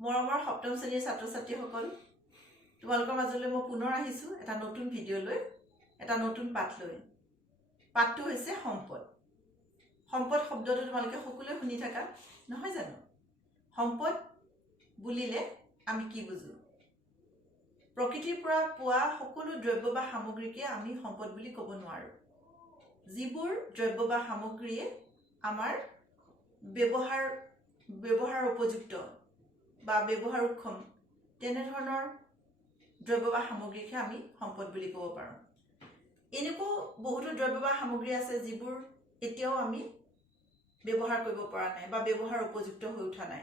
মৰমৰ সপ্তম শ্ৰেণীৰ ছাত্ৰ-ছাত্ৰীসকল তোমালোকৰ মাজলৈ মই পুনৰ আহিছো এটা নতুন ভিডিঅ' লৈ এটা নতুন পাঠ লৈ পাঠটো হৈছে সম্পদ সম্পদ শব্দটো তোমালোকে সকলোৱে শুনি থাকা নহয় জানো সম্পদ বুলিলে আমি কি বুজো প্ৰকৃতিৰ পৰা পোৱা সকলো দ্ৰব্য বা সামগ্ৰীকে আমি সম্পদ বুলি ক'ব নোৱাৰো যিবোৰ দ্ৰব্য বা সামগ্ৰীয়ে আমাৰ ব্যৱহাৰ উপযুক্ত বা ব্যৱহাৰক্ষম তেনে ধৰণৰ দ্ৰব্য বা সামগ্ৰীকে আমি সম্পদ বুলি ক'ব পাৰোঁ এনেকুৱা বহুতো দ্ৰব্য বা সামগ্ৰী আছে যিবোৰ এতিয়াও আমি ব্যৱহাৰ কৰিব পৰা নাই বা ব্যৱহাৰ উপযুক্ত হৈ উঠা নাই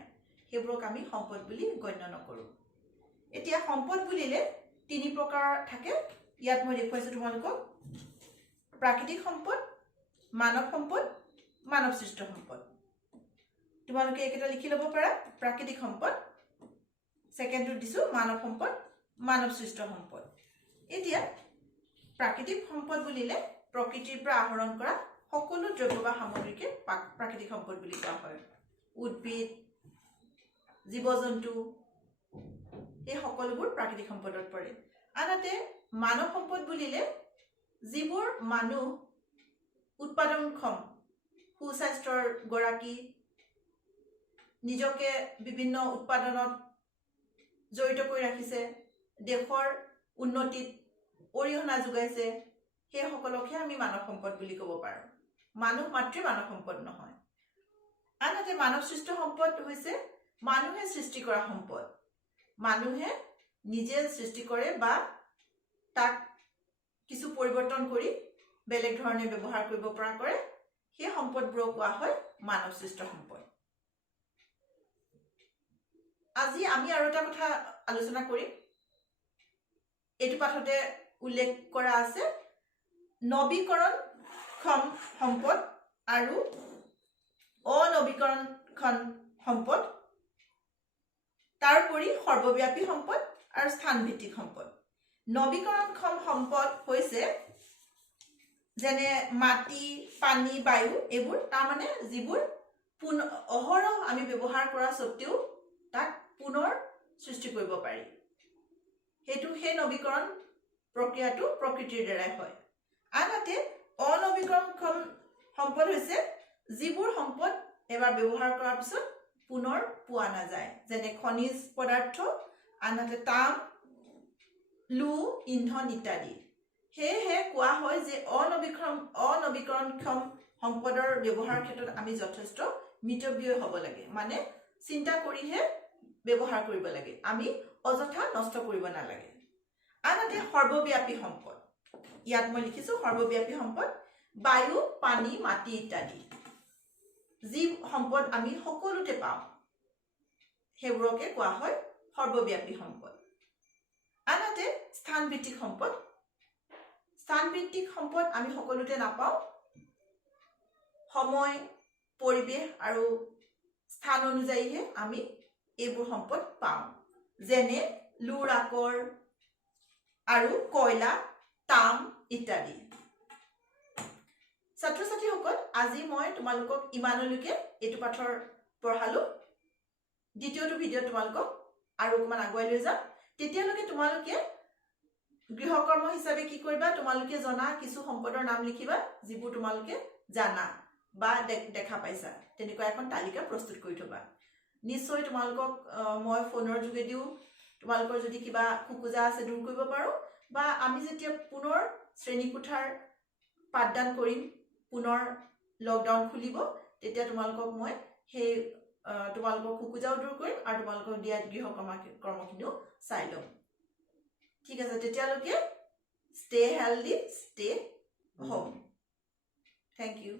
সেইবোৰক আমি সম্পদ বুলি গণ্য নকৰোঁ এতিয়া সম্পদ বুলিলে তিনি প্ৰকাৰ থাকে ইয়াত মই দেখুৱাইছো তোমালোকক প্ৰাকৃতিক সম্পদ মানৱ সম্পদ মানৱ সৃষ্ট সম্পদ তোমালোকে একেটা লিখি ল'ব পাৰা প্ৰাকৃতিক সম্পদ সেকেন্ডটো দিছো মানৱ সম্পদ মানৱ সৃষ্ট সম্পদ এতিয়া প্ৰাকৃতিক সম্পদ বুলিলে প্ৰকৃতিৰ পৰা আহৰণ কৰা সকলো দ্ৰব্য বা সামগ্ৰীকে প্ৰাকৃতিক সম্পদ বুলি কোৱা হয় উদ্ভিদ জীৱ-জন্তু এই সকলোবোৰ প্ৰাকৃতিক সম্পদত পৰে আনহাতে মানৱ সম্পদ বুলিলে যিবোৰ মানুহ উৎপাদনক্ষম সুস্বাস্থ্যৰ গৰাকী নিজকে বিভিন্ন উৎপাদনত জড়িত কৰি ৰাখিছে দেশৰ উন্নতিত অৰিহণা যোগাইছে সেই সকলকহে আমি মানৱ সম্পদ বুলি ক'ব পাৰোঁ মানুহ মাত্ৰ মানৱ সম্পদ নহয় আনহাতে মানৱ সৃষ্ট সম্পদ হৈছে মানুহে সৃষ্টি কৰা সম্পদ মানুহে নিজে সৃষ্টি কৰে বা তাক কিছু পৰিৱৰ্তন কৰি বেলেগ ধৰণে ব্যৱহাৰ কৰিব পৰা কৰে সেই সম্পদবোৰক কোৱা হয় মানৱ সৃষ্ট সম্পদ আজি আমি আৰু এটা কথা আলোচনা কৰিম এইটো পাঠতে উল্লেখ কৰা আছে নৱীকৰণক্ষম সম্পদ আৰু অনৱীকৰণক্ষম সম্পদ তাৰোপৰি সৰ্বব্যাপী সম্পদ আৰু স্থানভিত্তিক সম্পদ নৱীকৰণক্ষম সম্পদ হৈছে যেনে মাটি পানী বায়ু এইবোৰ তাৰমানে যিবোৰ অহৰহ আমি ব্যৱহাৰ কৰা সত্ত্বেও তাক পুনৰ সৃষ্টি কৰিব পাৰি সেইটো সেই নৱীকৰণ প্ৰক্ৰিয়াটো প্ৰকৃতিৰ দ্বাৰাই হয় আনহাতে অনৱীকৰণক্ষম সম্পদ হৈছে যিবোৰ সম্পদ এবাৰ ব্যৱহাৰ কৰাৰ পিছত পুনৰ পোৱা নাযায় যেনে খনিজ পদাৰ্থ আনহাতে তাম লো ইন্ধন ইত্যাদি সেয়েহে কোৱা হয় যে অনৱীকৰণক্ষম সম্পদৰ ব্যৱহাৰৰ ক্ষেত্ৰত আমি যথেষ্ট মিতব্যয়ী হ'ব লাগে মানে চিন্তা কৰিহে ব্যৱহাৰ কৰিব লাগে আমি অযথা নষ্ট কৰিব নালাগে আনহাতে সৰ্বব্যাপী সম্পদ ইয়াত মই লিখিছো সৰ্বব্যাপী সম্পদ বায়ু পানী মাটি ইত্যাদি যি সম্পদ আমি সকলোতে পাওঁ সেইবোৰকে কোৱা হয় সৰ্বব্যাপী সম্পদ আনহাতে স্থানভিত্তিক সম্পদ আমি সকলোতে নাপাওঁ সময় পৰিৱেশ আৰু স্থান অনুযায়ীহে আমি এইবোৰ সম্পদ পাওঁ যেনে লুৰ আকৰ আৰু কয়লা তাম ইত্যাদি ছাত্ৰ-ছাত্ৰীসকল আজি মই তোমালোকক ইমানলৈকে এইটো পাঠৰ পঢ়ালো দ্বিতীয়টো ভিডিঅ' তোমালোকক আৰু অকমান আগুৱাই লৈ যাম তেতিয়ালৈকে তোমালোকে গৃহকৰ্ম হিচাপে কি কৰিবা তোমালোকে জনা কিছু সম্পদৰ নাম লিখিবা যিবোৰ তোমালোকে জানা বা দেখা পাইছা তেনেকুৱা এখন তালিকা প্ৰস্তুত কৰি থবা নিশ্চয় তোমালোকক মই ফোনৰ যোগেদিও তোমালোকৰ যদি কিবা খুকুজা আছে দূৰ কৰিব পাৰো বা আমি যেতিয়া পুনৰ শ্ৰেণীকোঠাৰ পাঠদান কৰিম পুনৰ লকডাউন খুলিব তেতিয়া তোমালোকক মই সেই তোমালোকৰ খুকুজাও দূৰ কৰিম আৰু তোমালোকক দিয়া গৃহকৰ্মখিনিও চাই ল'ম ঠিক আছে তেতিয়ালৈকে stay healthy stay home thank you